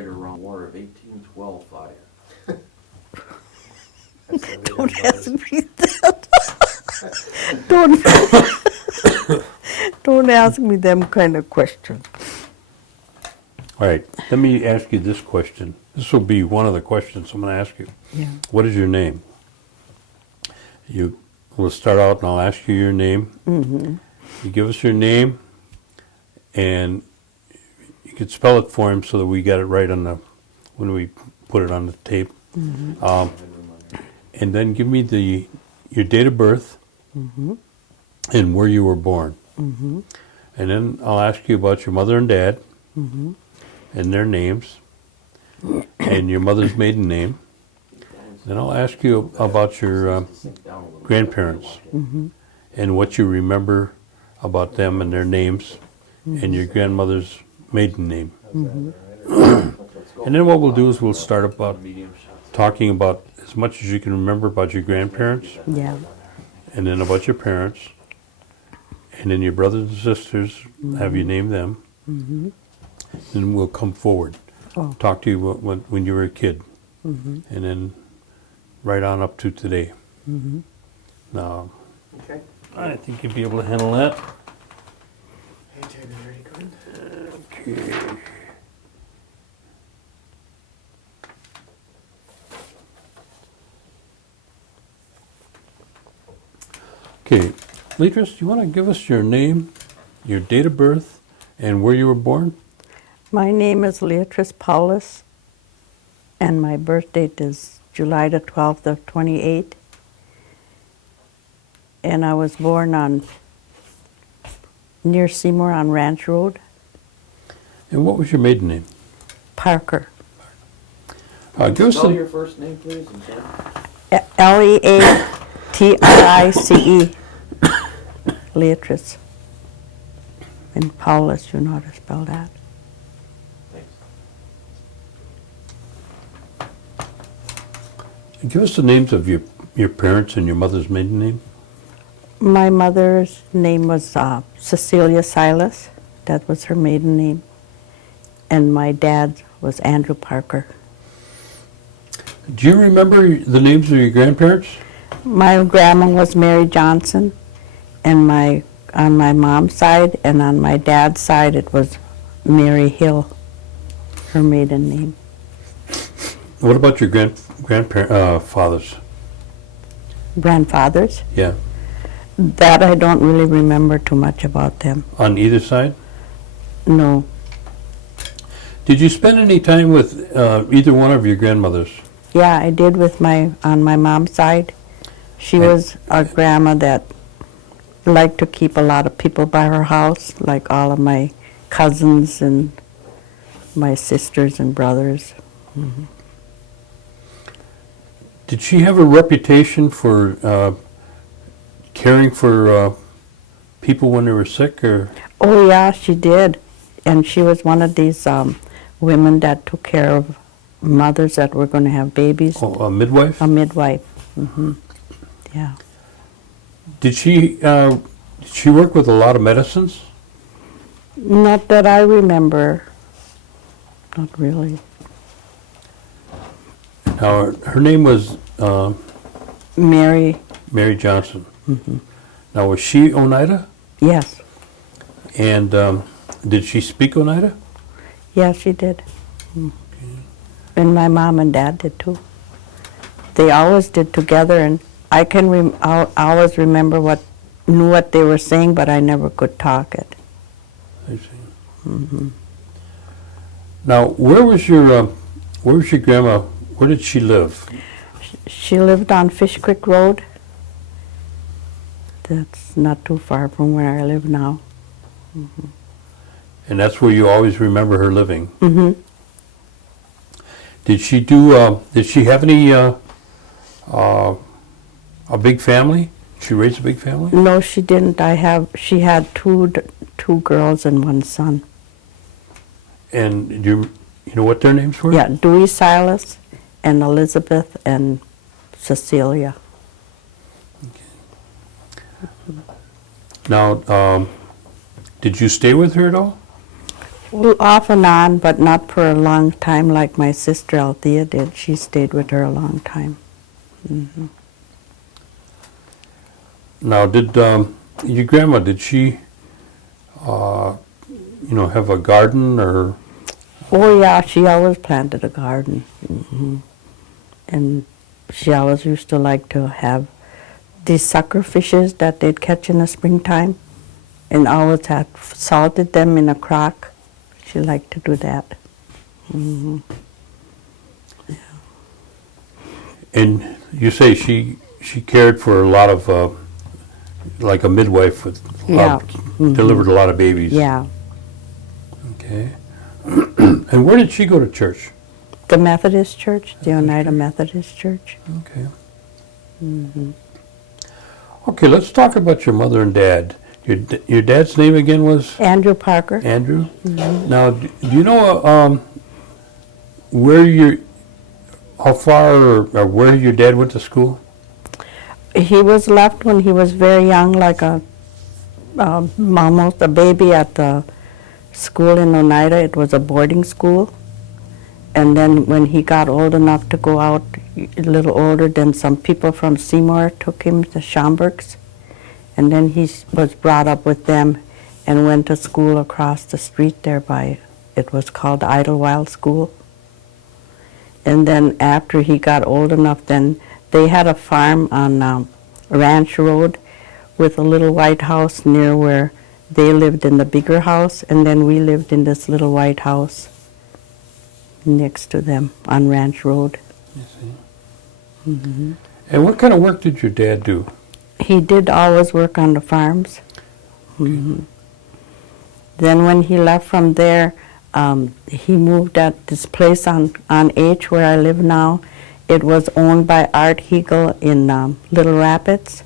right or wrong War of 1812 fire? Don't ask me that. Don't, don't ask me them kind of questions. All right, let me ask you this question. This will be one of the questions I'm going to ask you. Yeah. What is your name? We'll start out and I'll ask you your name. Mm-hmm. You give us your name, and you could spell it for him so that we got it right when we put it on the tape. Mm-hmm. And then give me your date of birth Mm-hmm. and where you were born. Mm-hmm. And then I'll ask you about your mother and dad Mm-hmm. and their names and your mother's maiden name. Then I'll ask you about your grandparents Mm-hmm. and what you remember about them and their names and your grandmother's maiden name. Mm-hmm. And then what we'll do is we'll start about talking about as much as you can remember about your grandparents, Yeah. and then about your parents, and then your brothers and sisters, have you name them. Mm-hmm. Then we'll come forward, Oh. talk to you when you were a kid, Mm-hmm. and then right on up to today. Mm-hmm. Now, Okay. I think you'll be able to handle that. Hey, Ted, you ready, good? Okay. Okay, Leatrice, do you want to give us your name, your date of birth, and where you were born? My name is Leatrice Powless, and my birth date is July the 12th of 28. And I was born near Seymour on Ranch Road, And what was your maiden name? Parker. Give us Spell the, your first name, please. I'm sorry. Leatrice. Leatrice. And Powless, you know how to spell that. Thanks. give us the names of your parents and your mother's maiden name. My mother's name was Cecilia Silas. That was her maiden name. And my dad's was Andrew Parker. Do you remember the names of your grandparents? My grandma was Mary Johnson, and on my mom's side, and on my dad's side it was Mary Hill, her maiden name. What about your fathers? Grandfathers? Yeah, That I don't really remember too much about them. on either side? No. Did you spend any time with either one of your grandmothers? Yeah, I did on my mom's side. She was a grandma that liked to keep a lot of people by her house, like all of my cousins and my sisters and brothers. Mm-hmm. Did she have a reputation for caring for people when they were sick, or? Oh yeah, she did. And she was one of these women that took care of mothers that were going to have babies. Oh, a midwife? A midwife. Mm-hmm. Yeah. Did she work with a lot of medicines? Not that I remember. Not really. Now, her name was Mary. Mary Johnson. Mm-hmm. Now, was she Oneida? Yes. And did she speak Oneida? Yeah, she did. Mm. And my mom and dad did too. They always did together, and I can I always knew what they were saying, but I never could talk it. I see. Mm-hmm. Now, where was your grandma? Where did she live? She lived on Fish Creek Road. That's not too far from where I live now. Mm-hmm. And that's where you always remember her living. Mm-hmm. Did she have any a big family? She raised a big family? No, she didn't. She had two girls and one son. And do you know what their names were? Yeah, Dewey Silas and Elizabeth and Cecilia. Now, did you stay with her at all? Well, off and on, but not for a long time like my sister Althea did. She stayed with her a long time. Hmm. Now, did your grandma, did she, have a garden or? Oh yeah, she always planted a garden. Hmm. And she always used to like to have these sucker fishes that they'd catch in the springtime, and always had salted them in a crock. She liked to do that. Hmm. And you say she cared for a lot of, like a midwife with Yeah. Mhm. delivered a lot of babies. Yeah. Okay. And where did she go to church? The Methodist Church, the Oneida Methodist Church. Okay. Hmm. Okay, let's talk about your mother and dad. Your dad's name again was? Andrew Parker. Andrew? Mhm. Now, do you know how far or where your dad went to school? He was left when he was very young, like almost a baby at the school in Oneida. It was a boarding school. And then when he got old enough to go out, a little older, then some people from Seymour took him to Schomburg's. And then he was brought up with them and went to school across the street there it was called Idlewild School. And then after he got old enough, then they had a farm on Ranch Road with a little white house near where they lived in the bigger house, and then we lived in this little white house next to them on Ranch Road. You see. Hmm. And what kind of work did your dad do? He did always work on the farms. Hmm. Then when he left from there, he moved at this place on H where I live now. It was owned by Art Hegel in Little Rapids,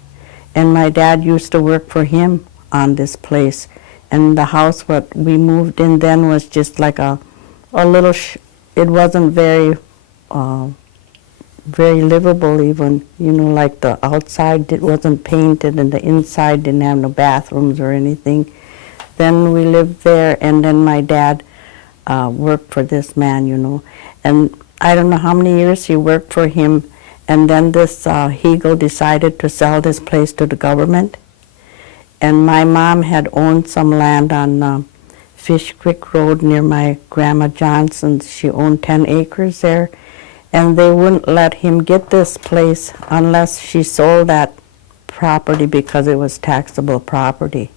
and my dad used to work for him on this place. And the house what we moved in then was just like a little, it wasn't very livable even, like the outside it wasn't painted and the inside didn't have no bathrooms or anything. Then we lived there, and then my dad worked for this man, and I don't know how many years he worked for him, and then this Hegel decided to sell this place to the government. And my mom had owned some land on Fish Creek Road near my Grandma Johnson's. She owned 10 acres there, and they wouldn't let him get this place unless she sold that property because it was taxable property.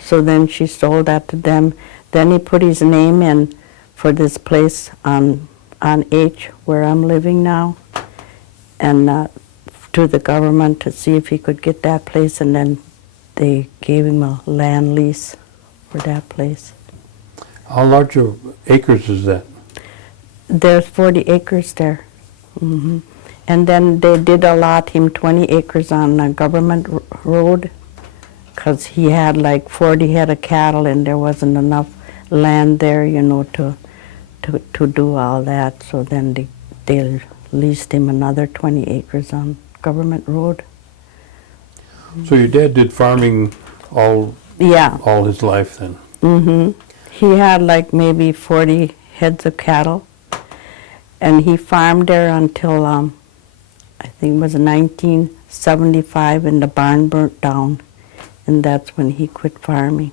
So then she sold that to them. Then he put his name in for this place on H where I'm living now, and to the government to see if he could get that place, and then they gave him a land lease for that place. How large of acres is that? There's 40 acres there. Hmm. And then they did allot him 20 acres on a government road because he had like 40 head of cattle, and there wasn't enough land there, to do all that. So then they leased him another 20 acres on government road. So your dad did farming all his life then? Hmm. He had like maybe 40 heads of cattle, and he farmed there until I think it was 1975, and the barn burnt down, and that's when he quit farming.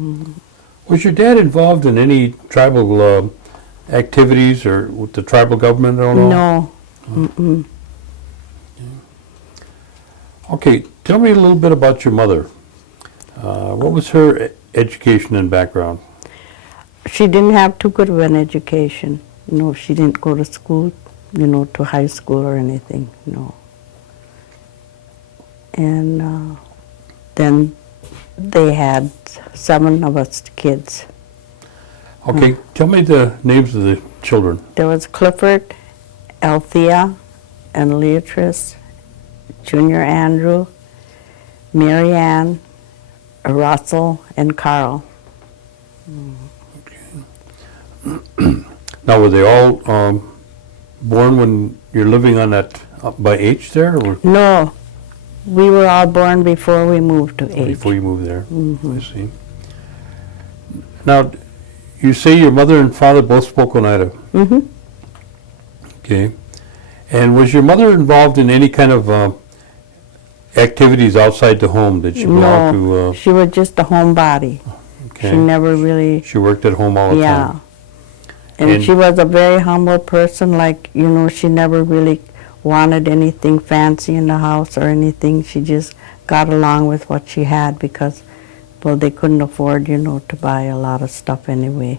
Mm. Was your dad involved in any tribal activities or with the tribal government at all? No. Mm-mm. Okay, tell me a little bit about your mother. What was her education and background? She didn't have too good of an education. She didn't go to school, to high school or anything, no. And then they had 7 of us kids. Okay, tell me the names of the children. There was Clifford, Althea, and Leatrice, Junior Andrew, Mary Ann, Russell, and Carl. Now, were they all born when you're living on that by H there, or No, we were all born before we moved to H. before you moved there? Mhm. I see. Now, you say your mother and father both spoke Oneida. Mm-hmm. Okay. And was your mother involved in any kind of activities outside the home? Did she belong No, to? she was just a homebody. Okay. She never really, She worked at home all the yeah. time. And she was a very humble person, like, you know, she never really wanted anything fancy in the house or anything. She just got along with what she had because, well, they couldn't afford, you know, to buy a lot of stuff anyway.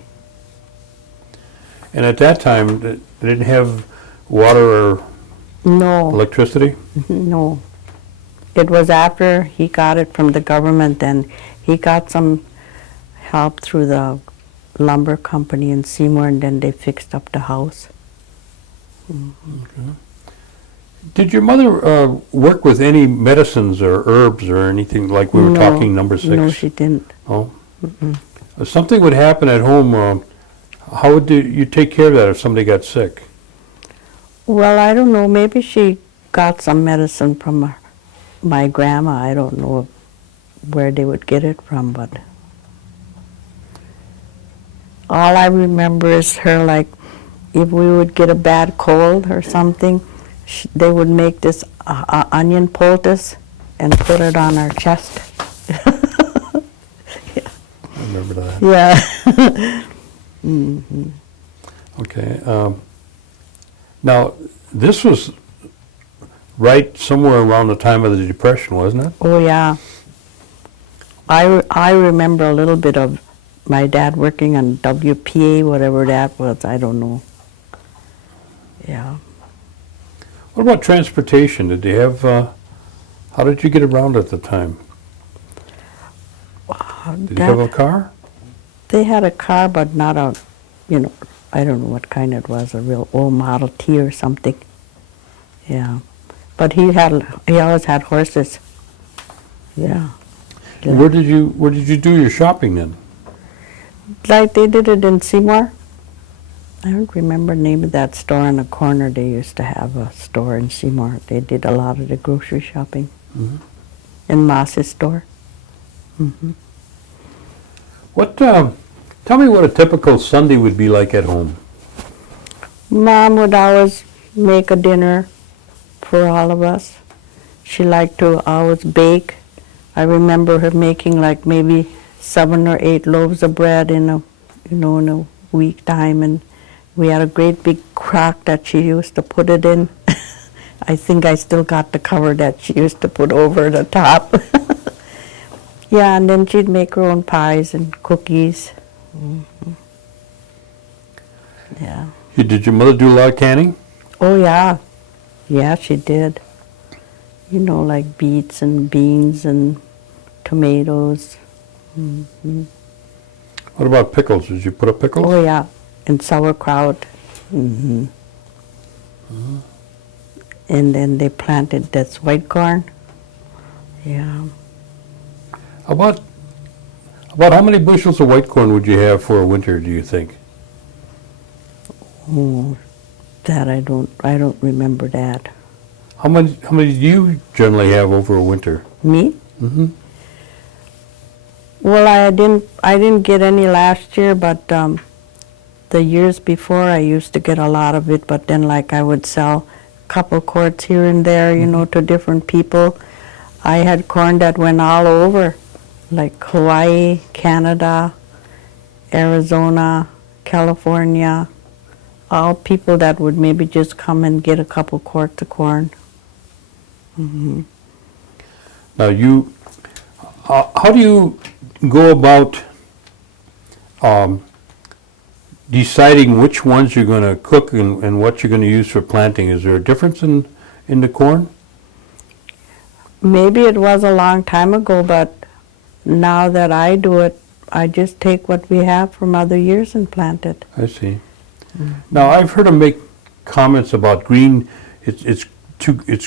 And at that time, they didn't have water or No, electricity? no. It was after he got it from the government, and he got some help through the lumber company in Seymour, and then they fixed up the house. Did your mother work with any medicines or herbs or anything like we were No, talking number 6? No, she didn't. Oh? If something would happen at home, how would you take care of that if somebody got sick? Well, I don't know. Maybe she got some medicine from my grandma. I don't know where they would get it from, but all I remember is her, like, if we would get a bad cold or something, they would make this onion poultice and put it on our chest. I remember that. Yeah. Mm-hmm. Okay. Now, this was right somewhere around the time of the Depression, wasn't it? Oh, yeah. I remember a little bit of my dad working on WPA, whatever that was. I don't know. Yeah. What about transportation? Did they have, how did you get around at the time? Did you have a car? They had a car, but not a, you know, I don't know what kind it was, a real old Model T or something. Yeah. But he always had horses. Yeah. And where did you do your shopping then? Like they did it in Seymour. I don't remember the name of that store on the corner. They used to have a store in Seymour. They did a lot of the grocery shopping. Mm-hmm. In Moss's store. Mm-hmm. What? Tell me what a typical Sunday would be like at home. Mom would always make a dinner for all of us. She liked to always bake. I remember her making like maybe 7 or 8 loaves of bread in a week time, and we had a great big crock that she used to put it in. I think I still got the cover that she used to put over the top. Yeah, and then she'd make her own pies and cookies. Mm-hmm. Yeah. Did your mother do a lot of canning? Oh, yeah. Yeah, she did. You know, like beets and beans and tomatoes. Mm-hmm. What about pickles? Did you put up pickles? Oh, yeah. And sauerkraut. Mm-hmm. Mm-hmm. And then they planted this white corn. Yeah. About how many bushels of white corn would you have for a winter, do you think? Oh, that I don't remember that. How many do you generally have over a winter? Me? Mm-hmm. Well, I didn't get any last year, but the years before I used to get a lot of it, but then like I would sell a couple quarts here and there, you know, to different people. I had corn that went all over, like Hawaii, Canada, Arizona, California, all people that would maybe just come and get a couple quarts of corn. Mm-hmm. Now how do you go about deciding which ones you're going to cook and what you're going to use for planting? Is there a difference in the corn? Maybe it was a long time ago, but now that I do it, I just take what we have from other years and plant it. I see. Mm-hmm. Now I've heard them make comments about green. It's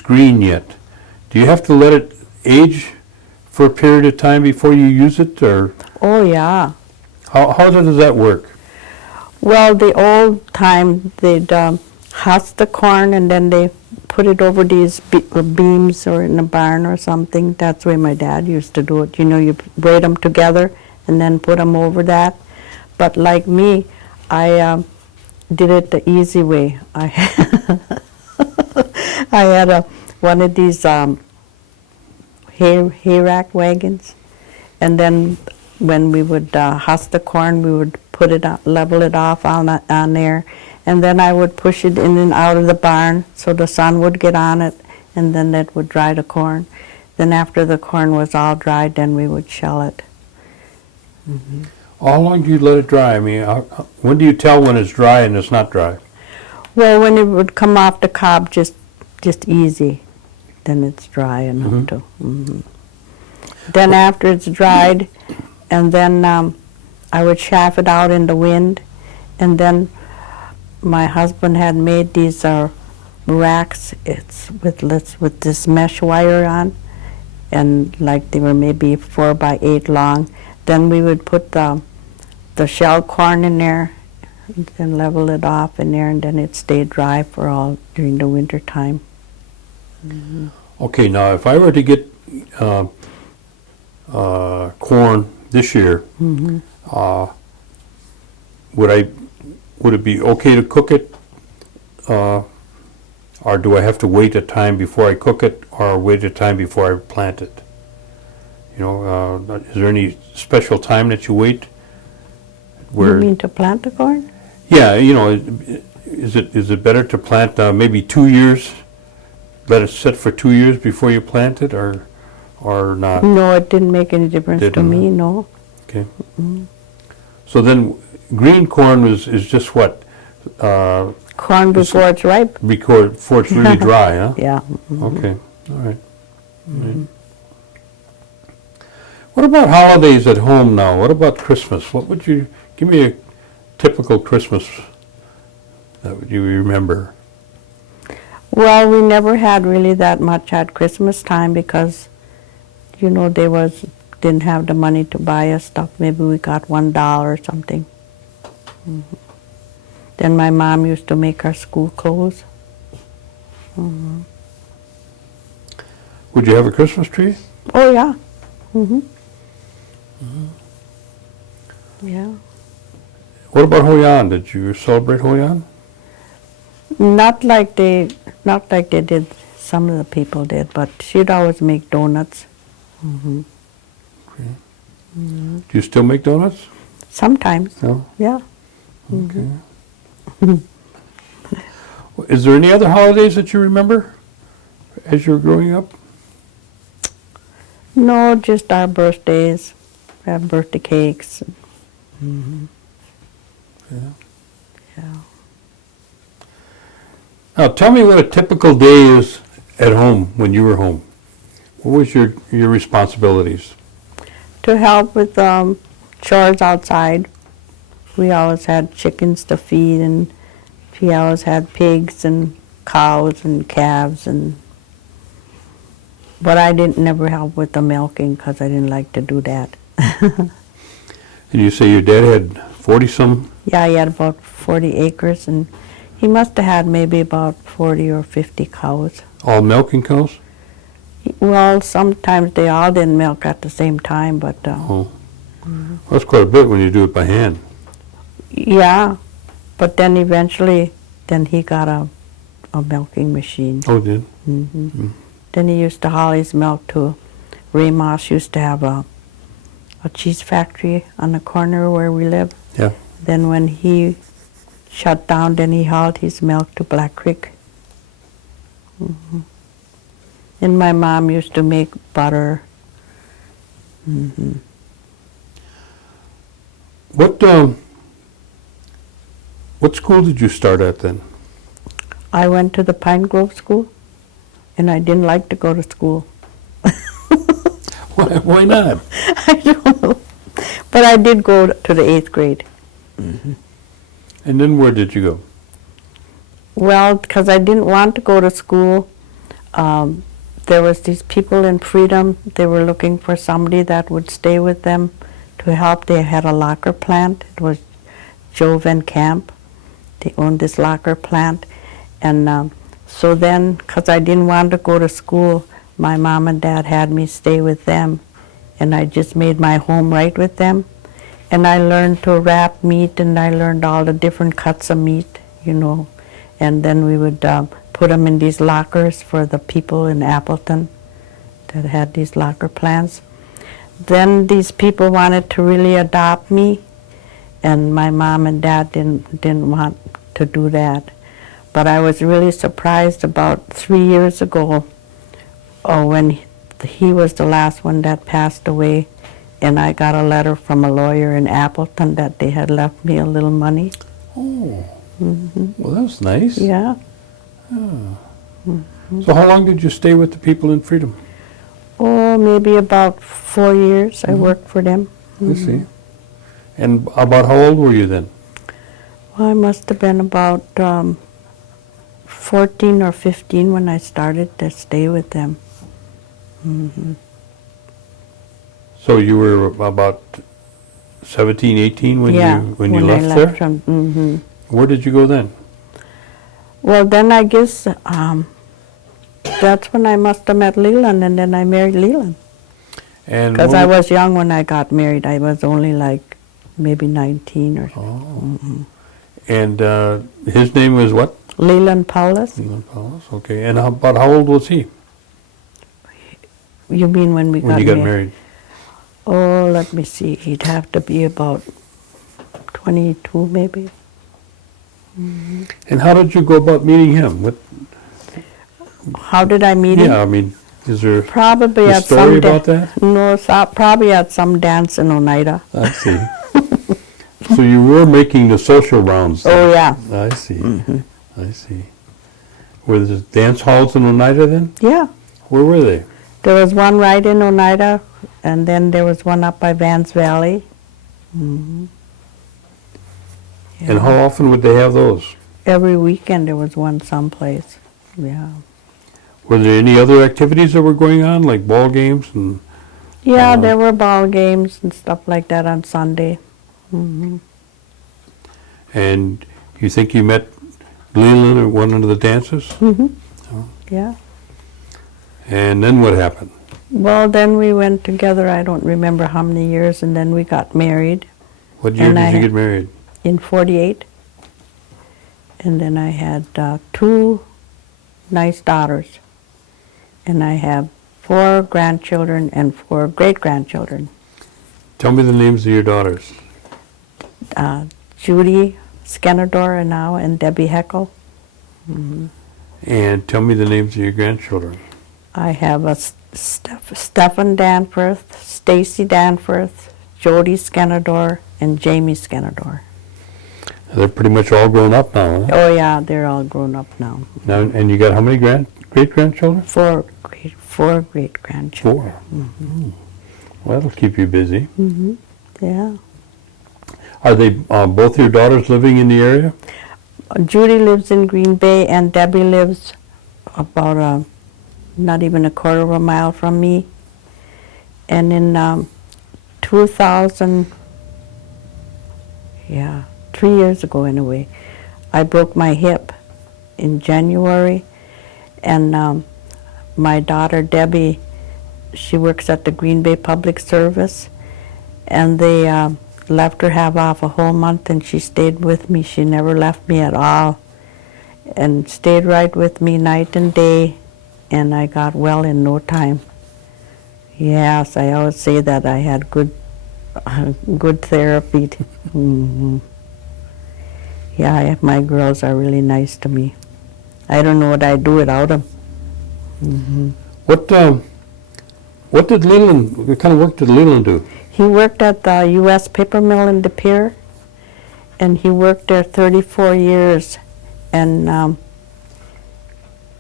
green yet. Do you have to let it age for a period of time before you use it, or? Oh yeah. How does that work? Well, the old time they'd husk the corn and then they put it over these beams or in a barn or something. That's the way my dad used to do it. You know, you braid them together and then put them over that. But like me, I did it the easy way. I I had one of these hay rack wagons, and then when we would husk the corn, we would put it level it off on there, and then I would push it in and out of the barn so the sun would get on it, and then that would dry the corn. Then after the corn was all dried, then we would shell it. How long do you let it dry? I mean, when do you tell when it's dry and it's not dry? Well, when it would come off the cob, just easy, then it's dry enough to. Then after it's dried, and then I would chaff it out in the wind, and then my husband had made these racks. It's with this mesh wire on, and like they were maybe 4 by 8 long. Then we would put the shelled corn in there and level it off in there, and then it stayed dry for all during the winter time. Okay, now if I were to get corn this year, would it be okay to cook it, or do I have to wait a time before I cook it, or wait a time before I plant it? You know, is there any special time that you wait? You mean to plant the corn? Yeah, you know, is it better to plant maybe 2 years? Let it sit for 2 years before you plant it, or not? No, it didn't make any difference to me. No. Okay. So then, green corn is just what? Corn before it's ripe. Before it's really dry, huh? Yeah. Okay. All right. All right. What about holidays at home now? What about Christmas? What would you give me a typical Christmas that you remember? Well, we never had really that much at Christmas time because, you know, didn't have the money to buy us stuff. Maybe we got $1 or something. Then my mom used to make our school clothes. Would you have a Christmas tree? Oh yeah. Yeah. What about Hoyan? Did you celebrate Hoyan? Not like they did. Some of the people did, but she'd always make donuts. Okay. Do you still make donuts? Sometimes. No. Yeah. Okay. Is there any other holidays that you remember as you were growing up? No, just our birthdays. We have birthday cakes. Yeah. Yeah. Now, tell me what a typical day is at home when you were home. What was your responsibilities? To help with chores outside. We always had chickens to feed, and we always had pigs and cows and calves, but I didn't never help with the milking because I didn't like to do that. And you say your dad had 40-some? Yeah, he had about 40 acres, and he must have had maybe about 40 or 50 cows. All milking cows? Well, sometimes they all didn't milk at the same time, but Oh. Well, that's quite a bit when you do it by hand. yeah. But then eventually, then he got a milking machine. Oh, did? Then he used to haul his milk to Ramos used to have a cheese factory on the corner where we live. Yeah. Then when he shut down, then he hauled his milk to Black Creek. And my mom used to make butter. What school did you start at then? I went to the Pine Grove School, and I didn't like to go to school. Why not? I don't know. But I did go to the 8th grade. And then where did you go? Well, because I didn't want to go to school, there was these people in Freedom. They were looking for somebody that would stay with them to help. They had a locker plant. It was Joe Van Camp. They owned this locker plant. And so then, because I didn't want to go to school, my mom and dad had me stay with them. And I just made my home right with them. And I learned to wrap meat, and I learned all the different cuts of meat, you know. And then we would put them in these lockers for the people in Appleton that had these locker plants. Then these people wanted to really adopt me, and my mom and dad didn't want to do that. But I was really surprised about 3 years ago when he was the last one that passed away, and I got a letter from a lawyer in Appleton that they had left me a little money. Oh, well, that's nice. Yeah. So how long did you stay with the people in Freedom? Oh, maybe about 4 years I worked for them. I see. And about how old were you then? Well, I must have been about 14 or 15 when I started to stay with them. So you were about 17, 18 when Yeah, you when left I there? left from, Where did you go then? Well, then I guess that's when I must have met Leland, and then I married Leland. And Because when I wa- was young when I got married. I was only like maybe 19 or And his name was what? Leland Powless. Leland Powless. Okay. And about how old was he You mean when we when you got married? Oh, let me see. He'd have to be about 22 maybe. And how did you go about meeting him? What? How did I meet him? Yeah, I mean, is there Probably a at story some about that? No, probably at some dance in Oneida. I see. So you were making the social rounds then? Oh yeah, I see. I see. Were there dance halls in Oneida then? yeah. Where were they? There was one right in Oneida, and then there was one up by Vance Valley. And how often would they have those? Every weekend there was one someplace. Yeah. Were there any other activities that were going on, like ball games and? Yeah, there were ball games and stuff like that on Sunday. And you think you met Leland at one of the dances? Yeah. And then what happened? Well, then we went together, I don't remember how many years, and then we got married What year And did I you had- get married? in 48. And then I had 2 nice daughters. And I have 4 grandchildren and 4 great-grandchildren. Tell me the names of your daughters. Judy Skenador now and Debbie Heckel. And tell me the names of your grandchildren. I have a Stephen Danforth, Stacy Danforth, Jody Skenador, and Jamie Skenador. They're pretty much all grown up now, huh? Oh yeah, they're all grown up now. Now, and you got how many great-grandchildren? 4 great-grandchildren. 4. Well, that'll keep you busy. Yeah. Are they both your daughters living in the area? Judy lives in Green Bay, and Debbie lives about not even a quarter of a mile from me. And in 2000, 3 years ago anyway, I broke my hip in January, and my daughter Debbie, she works at the Green Bay Public Service, and they left her have off a whole month, and she stayed with me. She never left me at all, and stayed right with me night and day, and I got well in no time. Yes, I always say that I had good therapy. Yeah, my girls are really nice to me. I don't know what I'd do without them. What did Leland? What kind of work did Leland do? He worked at the U.S. paper mill in De Pere, and he worked there 34 years. And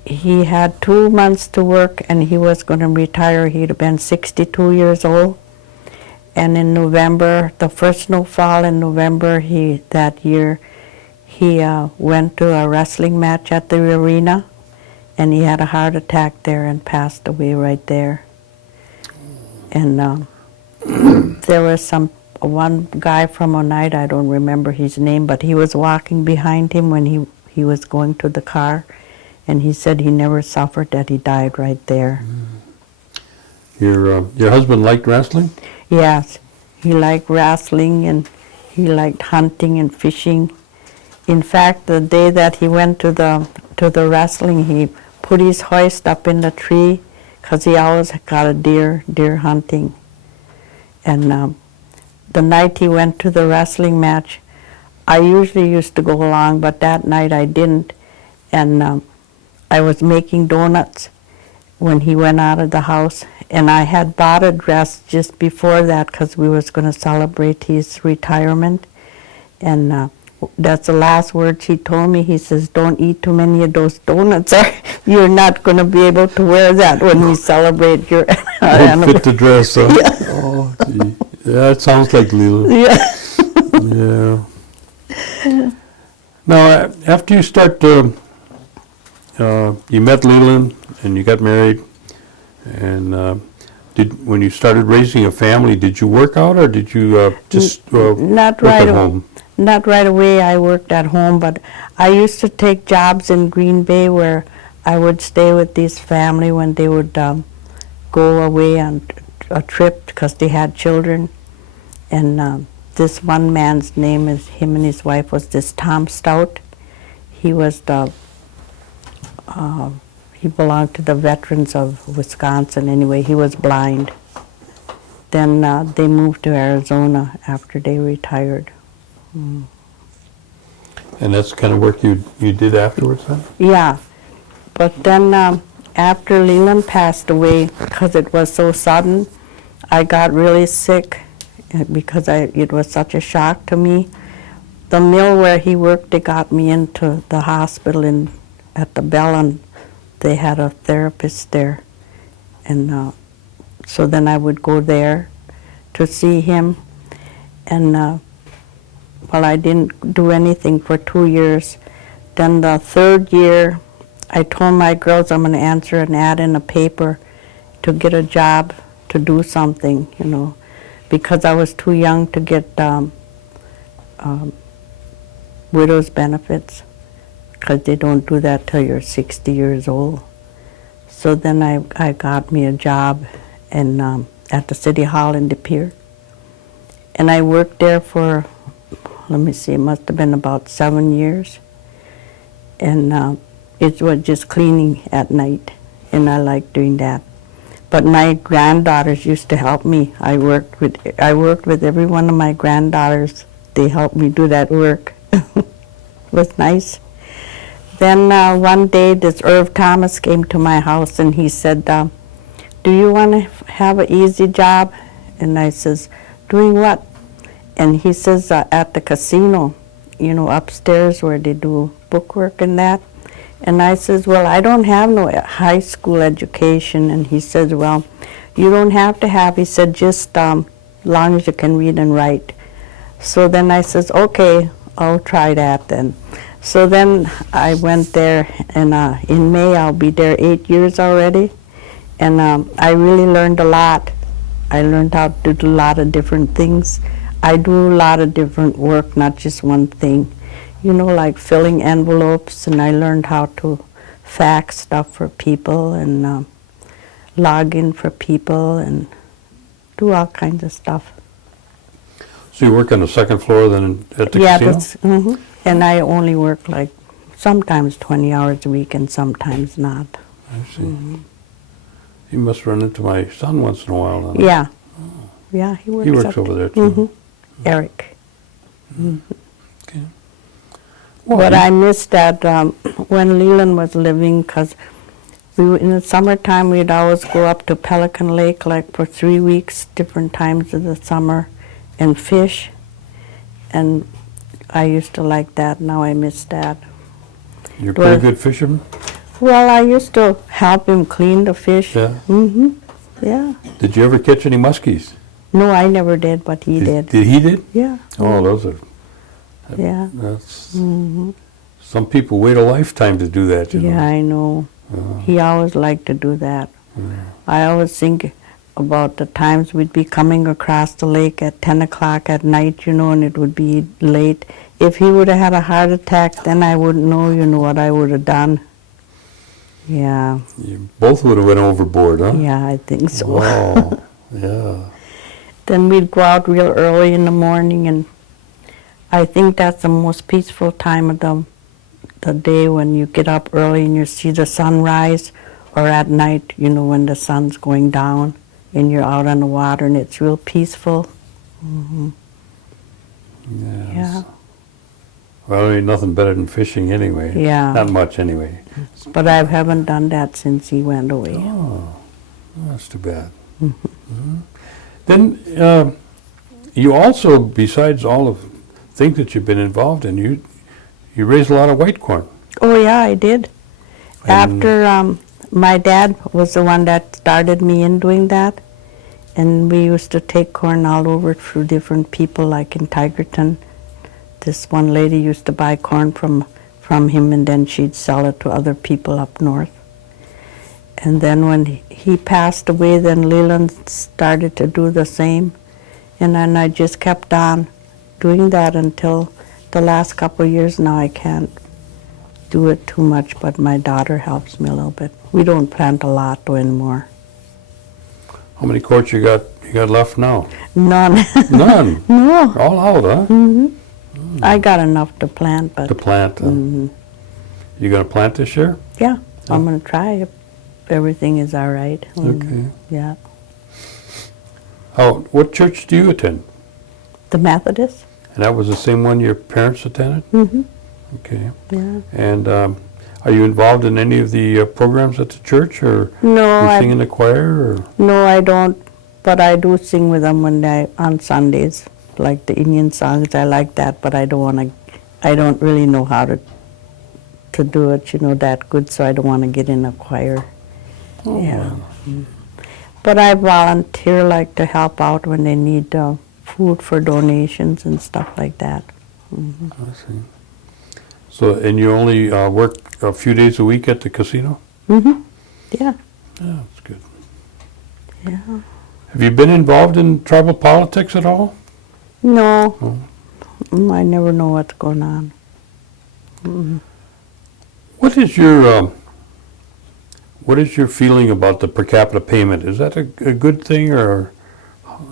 he had 2 months to work, and he was going to retire. He'd have been 62 years old. And in November, the first snowfall in November that year, he went to a wrestling match at the arena, and he had a heart attack there and passed away right there. And there was one guy from Oneida, I don't remember his name, but he was walking behind him when he was going to the car, and he said he never suffered, that he died right there. Your husband liked wrestling? Yes, He liked wrestling and he liked hunting and fishing. In fact, the day that he went to the wrestling, he put his hoist up in the tree because he always got a deer hunting. And the night he went to the wrestling match, I usually used to go along, but that night I didn't. And I was making donuts when he went out of the house. And I had bought a dress just before that because we was going to celebrate his retirement. And that's the last words he told me. He says, "Don't eat too many of those donuts, or you're not going to be able to wear that when we celebrate your Don't fit the dress, huh? Yeah. Oh, gee. Yeah, it sounds like Leland. Yeah. Yeah. Now, after you start, you met Leland and you got married, and when you started raising a family, did you work out or did you just Not work right at away. home? Not right away. I worked at home, but I used to take jobs in Green Bay where I would stay with this family when they would go away on a trip because they had children. And this one man's name is, him and his wife was this Tom Stout. He was he belonged to the Veterans of Wisconsin anyway. He was blind. Then they moved to Arizona after they retired. And that's the kind of work you did afterwards, huh? Yeah, but then after Leland passed away, because it was so sudden, I got really sick because it was such a shock to me. The mill where he worked, they got me into the hospital at the Bell, and they had a therapist there. And so then I would go there to see him. And well, I didn't do anything for 2 years. Then the third year, I told my girls I'm going to answer an ad in a paper to get a job, to do something, because I was too young to get widow's benefits, because they don't do that till you're 60 years old. So then I got me a job at the City Hall in De Pere. And I worked there for, let me see, it must have been about 7 years. And it was just cleaning at night, and I liked doing that. But my granddaughters used to help me. I worked with every one of my granddaughters. They helped me do that work. It was nice. Then one day, this Irv Thomas came to my house, and he said, "Do you want to have an easy job?" And I says, "Doing what?" And he says, "At the casino, upstairs where they do bookwork and that." And I says, "Well, I don't have no high school education." And he says, "Well, you don't have to have," he said, "just long as you can read and write." So then I says, "Okay, I'll try that then." So then I went there, and in May I'll be there 8 years already. And I really learned a lot. I learned how to do a lot of different things. I do a lot of different work, not just one thing. Like filling envelopes, and I learned how to fax stuff for people and log in for people and do all kinds of stuff. So you work on the second floor then at the Yeah, casino? And I only work like sometimes 20 hours a week and sometimes not. I see. You must run into my son once in a while then. Yeah. Yeah, he works He works over there too. Eric. Okay. Well, But I missed that when Leland was living, because in the summertime we'd always go up to Pelican Lake like for 3 weeks, different times of the summer, and fish. And I used to like that. Now I miss that. You're a pretty good fisherman? Well, I used to help him clean the fish. Yeah. Yeah. Did you ever catch any muskies? No, I never did, but he did. He did? Yeah. Oh, those are, Yeah. that's, some people wait a lifetime to do that, Yeah, I know. He always liked to do that. I always think about the times we'd be coming across the lake at 10 o'clock at night, and it would be late. If he would have had a heart attack, then I wouldn't know, what I would have done. Yeah. You both would have went overboard, huh? Yeah, I think so. Wow. Yeah. Then we'd go out real early in the morning, and I think that's the most peaceful time of the day, when you get up early and you see the sunrise, or at night, you know, when the sun's going down and you're out on the water and it's real peaceful. Hmm. Yes. Yeah. Well, ain't nothing better than fishing anyway. Yeah. Not much anyway. But I haven't done that since he went away. Oh, that's too bad. Mhm. Then you also, besides all the things that you've been involved in, you raised a lot of white corn. Oh yeah, I did. And- After my dad was the one that started me in doing that, and we used to take corn all over through different people, like in Tigerton. This one lady used to buy corn from him, and then she'd sell it to other people up north. And then when he passed away, then Leland started to do the same. And then I just kept on doing that until the last couple of years. Now I can't do it too much, but my daughter helps me a little bit. We don't plant a lot though anymore. How many quarts you got left now? None. None. No. All out, huh? Hmm. I got enough to plant, but To plant. mhm. You gonna plant this year? Yeah, I'm gonna try if everything is all right. Okay. Yeah. What church do you attend? The Methodist? And that was the same one your parents attended? Mm-hmm. Okay. Yeah. And are you involved in any of the programs at the church, or No, you I sing in the choir? Or? no, I don't. But I do sing with them on Sundays, like the Indian songs. I like that, but I don't really know how to do it, you know, that good. So I don't want to get in a choir. Oh, Yeah. But I volunteer, like, to help out when they need food for donations and stuff like that. Mhm. I see. So, and you only work a few days a week at the casino? Mhm. Yeah. Yeah, that's good. Yeah. Have you been involved in tribal politics at all? No. Oh. I never know what's going on. Mm. What is your feeling about the per capita payment? Is that a good thing, or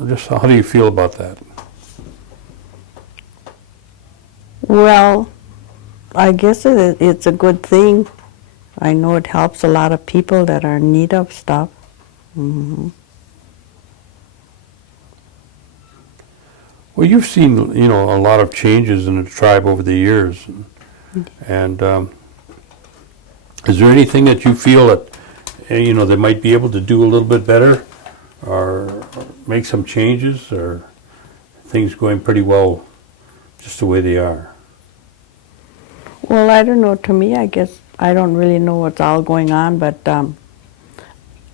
just how do you feel about that? Well, I guess it's a good thing. I know it helps a lot of people that are in need of stuff. Mhm. Well, you've seen, a lot of changes in the tribe over the years, and is there anything that you feel that, they might be able to do a little bit better, or make some changes, or things going pretty well just the way they are? Well, I don't know. To me, I guess I don't really know what's all going on, but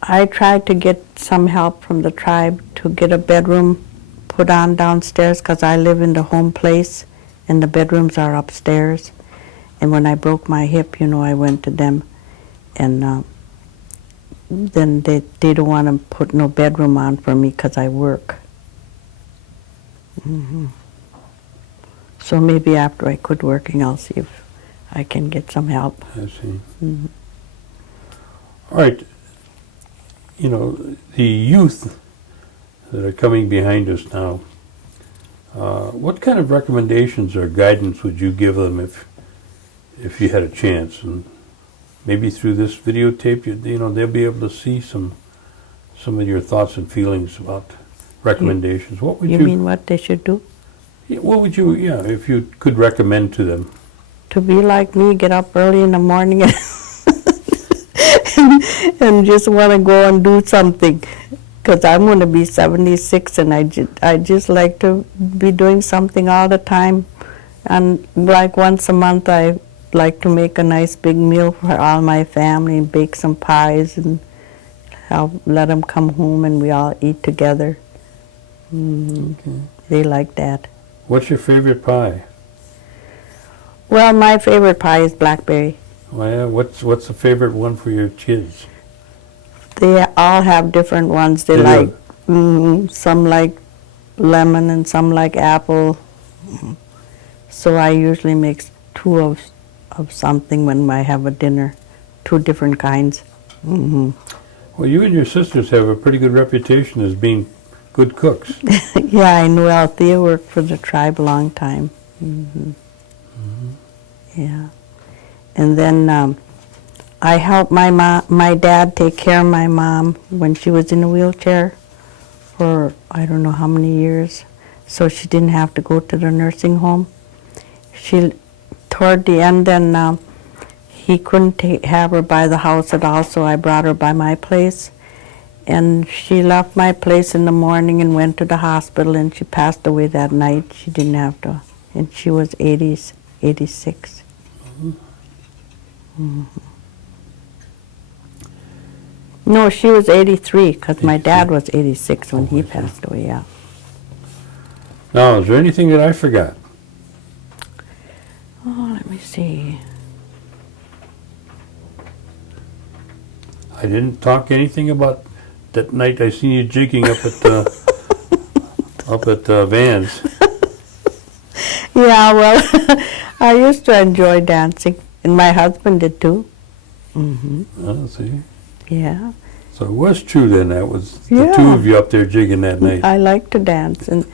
I tried to get some help from the tribe to get a bedroom put on downstairs, because I live in the home place and the bedrooms are upstairs. And when I broke my hip, I went to them, and then they don't want to put no bedroom on for me because I work. Hmm. So maybe after I quit working, I'll see if I can get some help. I see. Mhm. All right. The youth that are coming behind us now, what kind of recommendations or guidance would you give them if you had a chance? And maybe through this videotape, they'll be able to see some of your thoughts and feelings about recommendations. What would You mean what they should do? What would you, if you could recommend to them? To be like me, get up early in the morning and just want to go and do something. Because I'm going to be 76, and I just like to be doing something all the time. And like once a month, I like to make a nice big meal for all my family and bake some pies, and I'll let them come home and we all eat together. Okay. They like that. What's your favorite pie? Well, my favorite pie is blackberry. Well, yeah, what's the favorite one for your kids? They all have different ones they They like. do? Some like lemon and some like apple. So I usually make two of something when I have a dinner, two different kinds. Mm-hmm. Well, you and your sisters have a pretty good reputation as being good cooks. Yeah, I knew Althea worked for the tribe a long time. Hmm. Yeah. And then I helped my dad take care of my mom when she was in a wheelchair for I don't know how many years, so she didn't have to go to the nursing home. Toward the end, then he couldn't have her by the house at all, so I brought her by my place. And she left my place in the morning and went to the hospital, and she passed away that night. She didn't have to, and she was 86. Mm-hmm. Mm-hmm. No, she was 83, because my dad was 86 when he passed away, yeah. Now, is there anything that I forgot? Oh, let me see. I didn't talk anything about that night I seen you jigging up at Vans. Yeah, well, I used to enjoy dancing, and my husband did too. Mm-hmm. Oh, see. Yeah. So it was true then, that was the Yeah. two of you up there jigging that night. I like to dance, and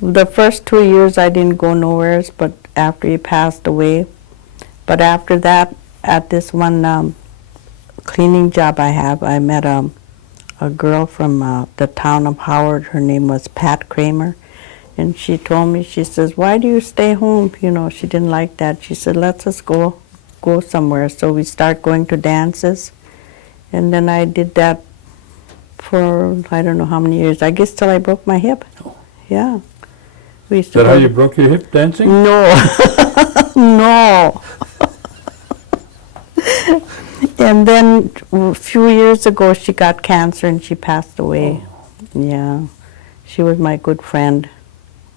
the first 2 years I didn't go nowhere, but after he passed away. But after that, at this one cleaning job I have, I met a girl from the town of Howard. Her name was Pat Kramer, and she told me, she says, "Why do you stay home?" You know, she didn't like that. She said, "Let's us go somewhere." So we start going to dances, and then I did that for I don't know how many years. I guess till I broke my hip. Oh. Yeah. We used Is to that go how to- you broke your hip dancing? No. No. And then a few years ago she got cancer and she passed away. Yeah. She was my good friend.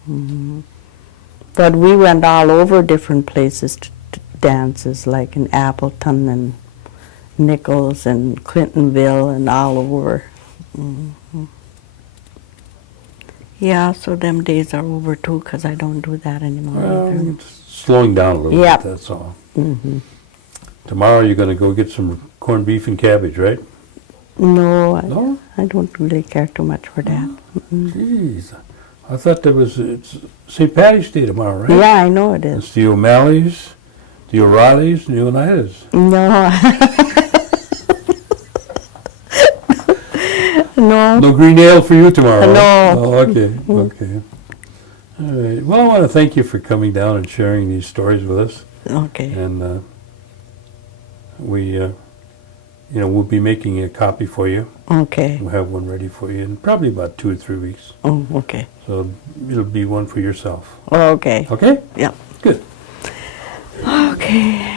Mhm. But we went all over different places to dances, like in Appleton and Nichols and Clintonville and all over. Mhm. Yeah, so them days are over too, 'cause I don't do that anymore either. Slowing down a little Yep. bit, that's all. Mhm. Tomorrow you're going to go get some corned beef and cabbage, right? No, No? I don't really care too much for that. Mm-mm. Jeez. I thought it's St. Patty's Day tomorrow, right? Yeah, I know it is. It's the O'Malleys, the O'Reillys, and the Oneidas. No. No. No green ale for you tomorrow. No. Huh? Oh, okay, okay. All right. Well, I want to thank you for coming down and sharing these stories with us. Okay. And we'll be making a copy for you. Okay. We'll have one ready for you in probably about 2 or 3 weeks. Oh, okay. So it'll be one for yourself. Okay. Okay? Yeah. Good. Okay.